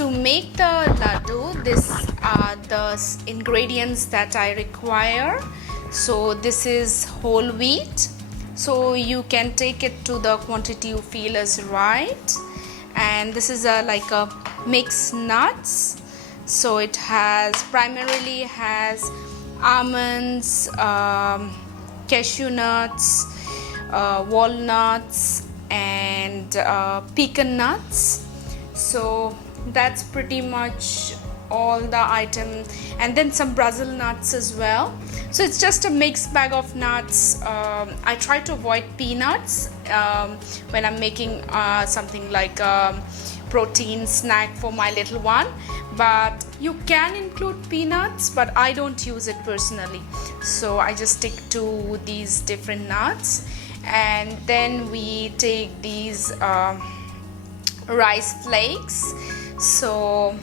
To make the laddu, these are the ingredients that I require. So this is whole wheat, so you can take it to the quantity you feel is right. And this is like a mixed nuts, so it primarily has almonds, cashew nuts, walnuts, and pecan nuts. So that's pretty much all the item, and then some Brazil nuts as well. So it's just a mixed bag of nuts. I try to avoid peanuts when I'm making something like a protein snack for my little one, but you can include peanuts, but I don't use it personally, so I just stick to these different nuts. And then we take these rice flakes, so,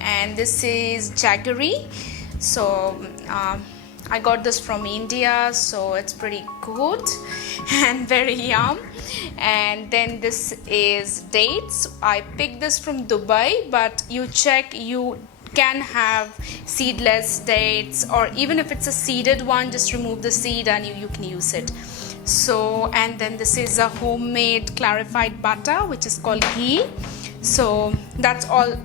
and this is jaggery. So I got this from India, so it's pretty good and very yum. And then this is dates. I picked this from Dubai, but you check, you can have seedless dates, or even if it's a seeded one, just remove the seed and you can use it. So, and then this is a homemade clarified butter, which is called ghee. So that's all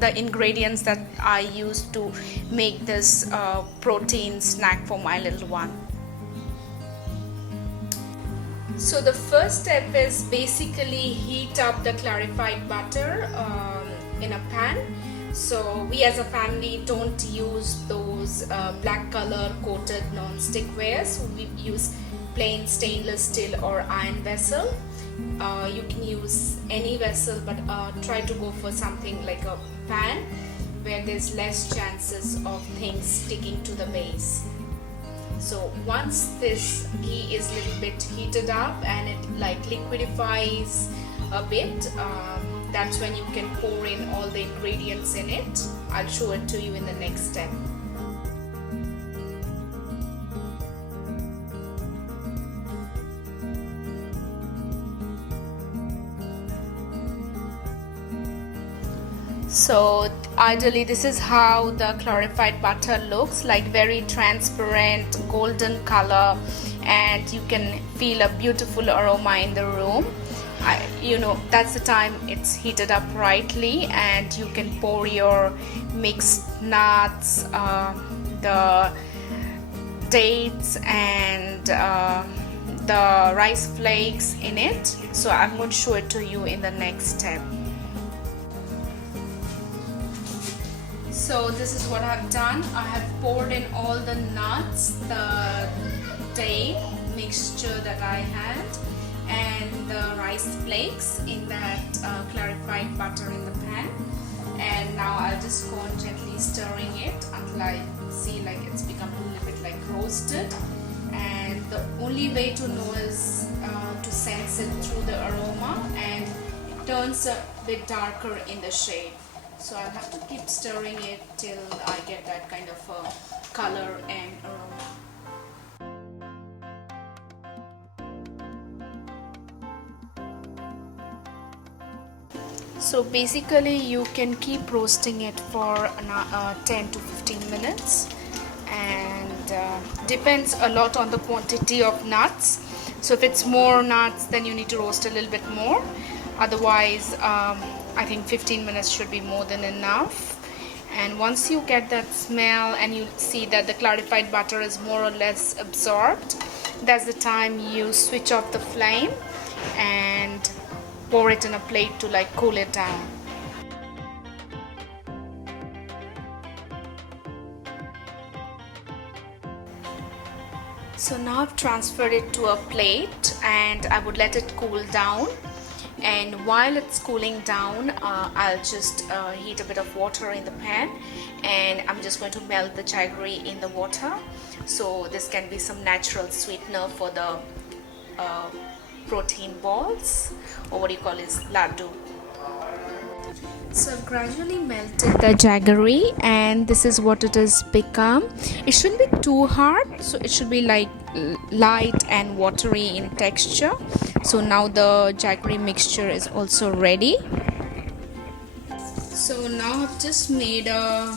the ingredients that I use to make this protein snack for my little one. So the first step is basically heat up the clarified butter in a pan. So we as a family don't use those black color coated non-stick wares. We use plain stainless steel or iron vessel. You can use any vessel, but try to go for something like a pan where there's less chances of things sticking to the base. So once this ghee is a little bit heated up and it like liquidifies a bit, that's when you can pour in all the ingredients in it. I'll show it to you in the next step. So ideally this is how the clarified butter looks like, very transparent golden color, and you can feel a beautiful aroma in the room. That's the time it's heated up rightly, and you can pour your mixed nuts, the dates, and the rice flakes in it. So I'm going to show it to you in the next step. So this is what I've done. I have poured in all the nuts, the date mixture that I had, and the rice flakes in that clarified butter in the pan. And now I'll just go on gently stirring it until I see like it's become a little bit like roasted. And the only way to know is to sense it through the aroma, and it turns a bit darker in the shade. So I'll have to keep stirring it till I get that kind of color and aroma. So basically you can keep roasting it for 10 to 15 minutes, and depends a lot on the quantity of nuts. So if it's more nuts, then you need to roast a little bit more. Otherwise I think 15 minutes should be more than enough. And once you get that smell and you see that the clarified butter is more or less absorbed, that's the time you switch off the flame and pour it in a plate to like cool it down. So now I've transferred it to a plate and I would let it cool down. And while it's cooling down, I'll just heat a bit of water in the pan, and I'm just going to melt the jaggery in the water. So this can be some natural sweetener for the protein balls, or what do you call it, laddu. So I've gradually melted the jaggery, and this is what it has become. It shouldn't be too hard, so it should be like light and watery in texture. So now the jaggery mixture is also ready. So now I've just made a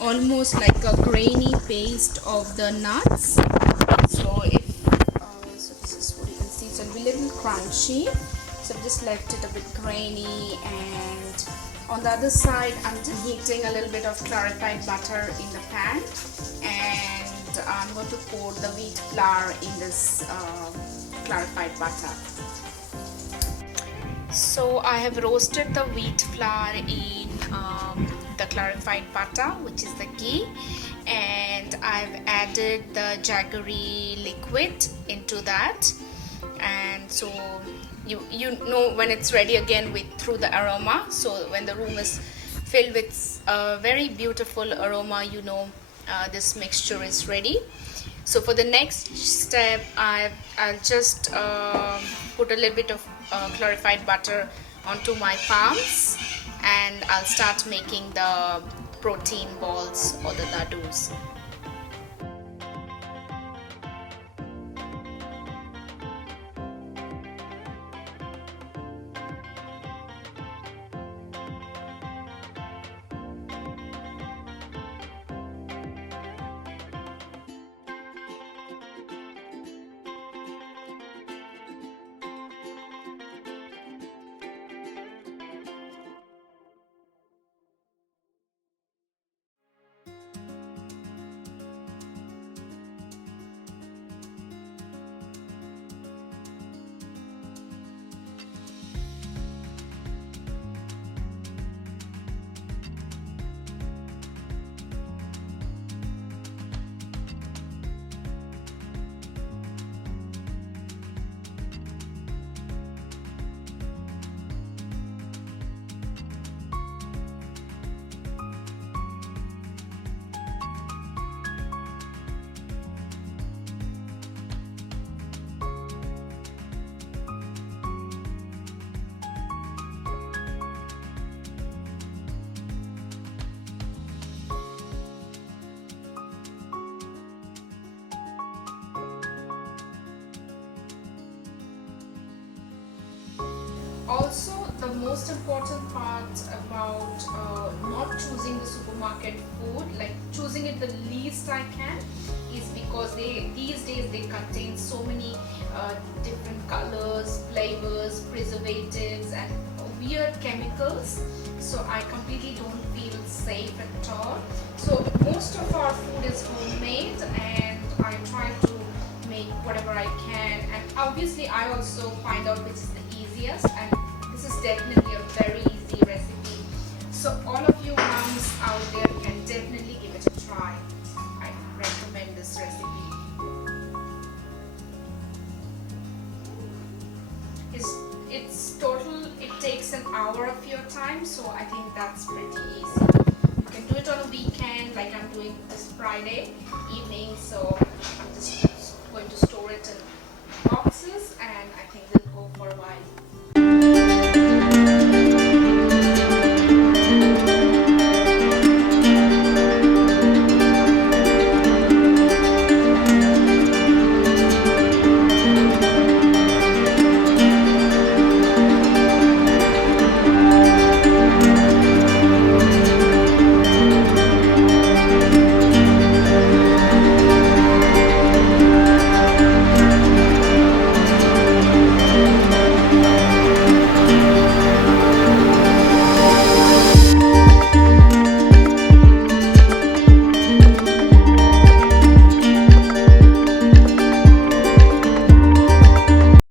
almost like a grainy paste of the nuts. So if so this is what you can see. So it'll be a little crunchy. So I've just left it a bit grainy, and on the other side I'm just heating a little bit of clarified butter in the pan, and I'm going to pour the wheat flour in this clarified butter. So I have roasted the wheat flour in the clarified butter, which is the ghee, and I've added the jaggery liquid into that. And so you know when it's ready again with through the aroma. So when the room is filled with a very beautiful aroma, you know this mixture is ready. So for the next step, I'll just put a little bit of clarified butter onto my palms, and I'll start making the protein balls or the laddus. Also, the most important part about not choosing the supermarket food, like choosing it the least I can, is because these days they contain so many different colors, flavors, preservatives, and weird chemicals. So I completely don't feel safe at all. So most of our food is homemade, and I try to make whatever I can. And obviously, I also find out which is the easiest, and this is definitely a very easy recipe. So all of you moms out there can definitely give it a try. I recommend this recipe. It's total, it takes an hour of your time, so I think that's pretty easy. You can do it on a weekend, like I'm doing this Friday evening. So I'm just going to store it in boxes, and I think we'll go for a while.